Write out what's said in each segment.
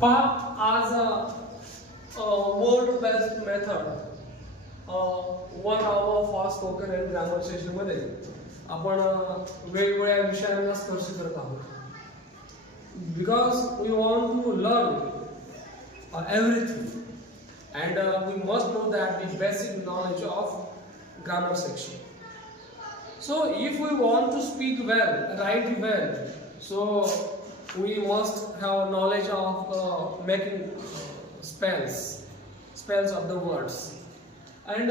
As a word-based method, 1 hour fast spoken and grammar session मध्ये आपण वेगवेगळ्या विषयांना स्पर्श करत आहोत. Because we want to learn everything, and we must know that the basic knowledge of grammar section. So if we want to speak well, write well, so we must have knowledge of making spells of the words. And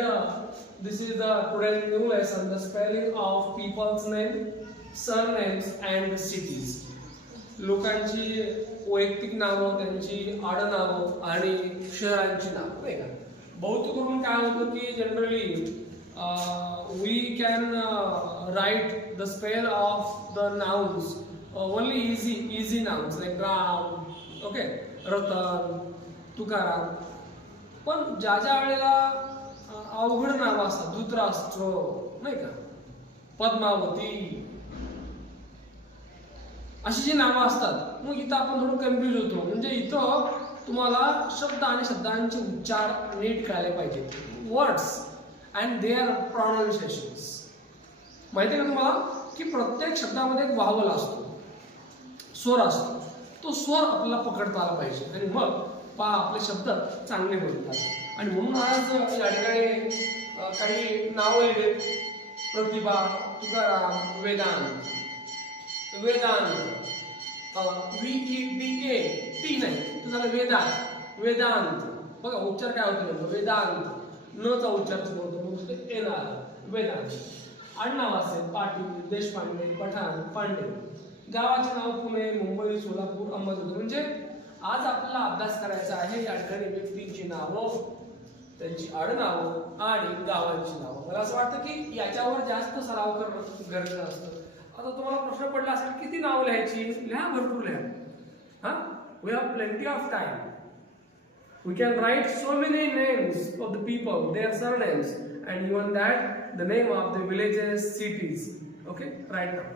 this is the today's new lesson, the spelling of people's name, surnames and cities. लोकांची वैयक्तिक नावं, त्यांची आडनावं आणि शहरांची नावं, नाही का. बहुत करून काय होतं की generally we can write the spell of the nouns, only easy nouns like Ram, okay, Ratan, Tukaram. पण ज्या वेळेला अवघड नावं असतात, धृतराष्ट्र, नाही का, पद्मावती, अशी जी नावं असतात, मग इथं आपण थोडं कन्फ्युज होतो. म्हणजे इथं तुम्हाला शब्द आणि शब्दांचे उच्चार नीट कळले पाहिजे. Words and their pronunciations. माहिती आहे का तुम्हाला की प्रत्येक शब्दामध्ये एक वावल असतो, स्वर असतो. तो स्वर आपल्याला पकडता आला पाहिजे आणि मग आपले शब्द चांगले बनतात. आणि म्हणून आज या ठिकाणी काही नावं लिहिलेत. प्रतिभा, तुकाराम, वेदांत, VEDAT नाही तर झालं वेदांत. बघा उच्चार काय होतो, वेदांत, न चा उच्चार होतो येणार वेदांत. आडनाव असेल पाटील, देशपांडे, पठाण, पांडे. गावाचे नाव पुणे, मुंबई, सोलापूर, अहमदनगर. म्हणजे आज आपल्याला अभ्यास करायचा आहे या ठिकाणी व्यक्तींची नावं, त्यांची आडनावं आणि गावांची नावं. मला असं वाटतं की याच्यावर जास्त सराव करणं गरजेचं असतं. आता तुम्हाला प्रश्न पडला असेल किती नावं लिहायची, लिहा, भरपूर लिहा. We have plenty of time. We can write so many names of the people, their surnames, and even that the name of the villages, cities. Okay, right now.